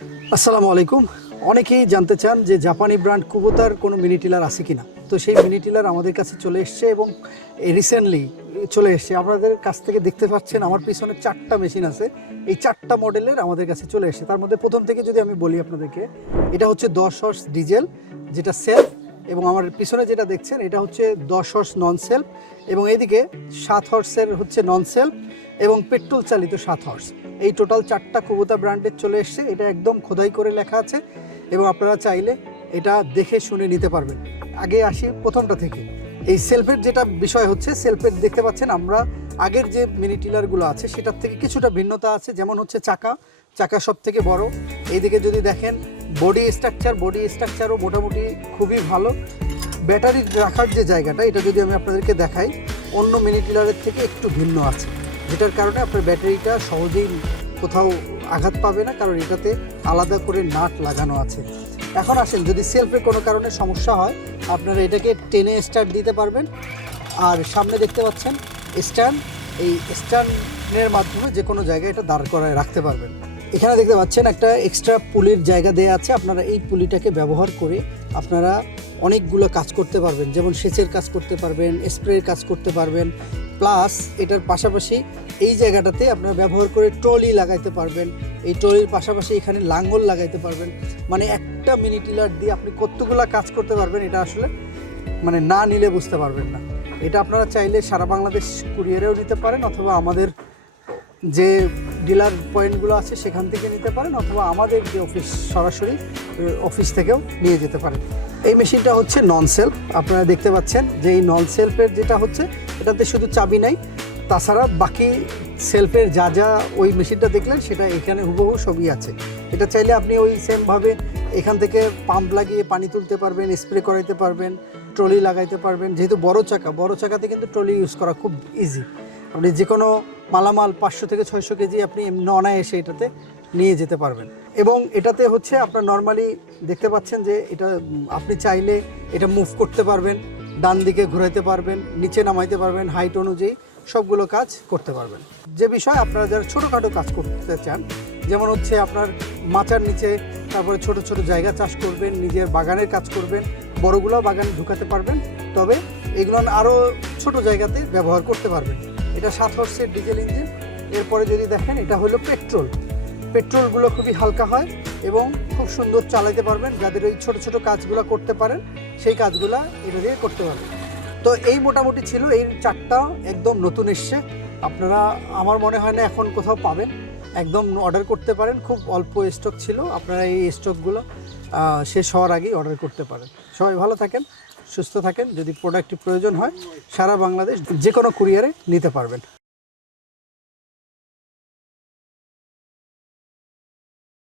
আসসালামু আলাইকুম। অনেকেই জানতে চান যে জাপানি ব্র্যান্ড কুবোতার কোনো মিনি টিলার আছে কিনা। তো সেই মিনি টিলার আমাদের কাছে চলে এসছে এবং রিসেন্টলি চলে এসছে। আপনাদের কাছ থেকে দেখতে পাচ্ছেন আমার পিছনে 4টা মেশিন আছে। এই 4টা মডেলের আমাদের কাছে চলে এসছে। তার মধ্যে প্রথম থেকে যদি আমি বলি আপনাদেরকে, এটা হচ্ছে 10 হর্স ডিজেল যেটা সেলফ, এবং আমার পিছনে যেটা দেখছেন এটা হচ্ছে 10 হর্স নন সেলফ, এবং এদিকে 7 হর্সের হচ্ছে নন সেলফ এবং পেট্রোল চালিত 7 হর্স। এই টোটাল 4টা কুবোতা ব্র্যান্ডের চলে এসছে। এটা একদম খোদাই করে লেখা আছে এবং আপনারা চাইলে এটা দেখে শুনে নিতে পারবেন। আগে আসি প্রথমটা থেকে। এই সেলফের যেটা বিষয় হচ্ছে, সেলফের দেখতে পাচ্ছেন আমরা আগের যে মিনি টিলারগুলো আছে সেটার থেকে কিছুটা ভিন্নতা আছে। যেমন হচ্ছে চাকা সব থেকে বড়। এইদিকে যদি দেখেন বডি স্ট্রাকচারও মোটামুটি খুবই ভালো। ব্যাটারি রাখার যে জায়গাটা, এটা যদি আমি আপনাদেরকে দেখাই, অন্য মিনি টিলারের থেকে একটু ভিন্ন আছে, যেটার কারণে আপনার ব্যাটারিটা সহজেই কোথাও আঘাত পাবে না, কারণ এটাতে আলাদা করে নাট লাগানো আছে। এখন আসেন, যদি সেলফে কোনো কারণে সমস্যা হয় আপনারা এটাকে টেনে স্টার্ট দিতে পারবেন। আর সামনে দেখতে পাচ্ছেন স্ট্যান্ড, এই স্ট্যান্ডের মাধ্যমে যে কোনো জায়গায় এটা দাঁড় করায় রাখতে পারবেন। এখানে দেখতে পাচ্ছেন একটা এক্সট্রা পুলির জায়গা দেওয়া আছে। আপনারা এই পুলিটাকে ব্যবহার করে আপনারা অনেকগুলো কাজ করতে পারবেন, যেমন সেচের কাজ করতে পারবেন, স্প্রের কাজ করতে পারবেন। প্লাস এটার পাশাপাশি এই জায়গাটাতে আপনারা ব্যবহার করে ট্রলি লাগাইতে পারবেন। এই ট্রলির পাশাপাশি এখানে লাঙ্গল লাগাইতে পারবেন। মানে একটা মিনি টিলার দিয়ে আপনি কতগুলো কাজ করতে পারবেন, এটা আসলে মানে না নিলে বুঝতে পারবেন না। এটা আপনারা চাইলে সারা বাংলাদেশ কুরিয়ারেও নিতে পারেন, অথবা আমাদের যে ডিলার পয়েন্টগুলো আছে সেখান থেকে নিতে পারেন, অথবা আমাদের যে অফিস সরাসরি অফিস থেকেও নিয়ে যেতে পারেন। এই মেশিনটা হচ্ছে নন সেলফ। আপনারা দেখতে পাচ্ছেন যে এই নন সেলফের যেটা হচ্ছে, এটাতে শুধু চাবি নাই, তাছাড়া বাকি সেলফের যা যা ওই মেশিনটা দেখলেন সেটা এখানে হুবহু সবই আছে। এটা চাইলে আপনি ওই সেমভাবে এখান থেকে পাম্প লাগিয়ে পানি তুলতে পারবেন, স্প্রে করাইতে পারবেন, ট্রলি লাগাইতে পারবেন। যেহেতু বড় চাকাতে কিন্তু ট্রলি ইউজ করা খুব ইজি। আপনি যে কোনো মালামাল 500 থেকে 600 কেজি আপনি অনায়াসে এটাতে নিয়ে যেতে পারবেন। এবং এটাতে হচ্ছে আপনার নর্মালি দেখতে পাচ্ছেন যে এটা আপনি চাইলে এটা মুভ করতে পারবেন, ডান দিকে ঘোরাইতে পারবেন, নিচে নামাইতে পারবেন, হাইট অনুযায়ী সবগুলো কাজ করতে পারবেন। যে বিষয় আপনারা যারা ছোটোখাটো কাজ করতে চান, যেমন হচ্ছে আপনার মাচার নিচে, তারপরে ছোট ছোট জায়গা চাষ করবেন, নিজের বাগানের কাজ করবেন, বড়গুলো বাগানে ঢুকাতে পারবেন, তবে এগুলো আরও ছোট জায়গাতে ব্যবহার করতে পারবেন। এটা 7 হর্সের ডিজেল ইঞ্জিন। এরপরে যদি দেখেন এটা হলো পেট্রোলগুলো খুবই হালকা হয় এবং খুব সুন্দর চালাতে পারবেন। যাদের ওই ছোট ছোট কাজগুলো করতে পারেন সেই কাজগুলো এটা দিয়ে করতে পারবেন। তো এই মোটামুটি ছিল এই 4টা, একদম নতুন এসছে। আপনারা আমার মনে হয় না এখন কোথাও পাবেন, একদম অর্ডার করতে পারেন। খুব অল্প স্টক ছিল, আপনারা এই স্টকগুলো শেষ হওয়ার আগেই অর্ডার করতে পারেন। সবাই ভালো থাকেন, সুস্থ থাকেন। যদি প্রোডাক্টটি প্রয়োজন হয় সারা বাংলাদেশ যে কোনো কুরিয়ারে নিতে পারবেন।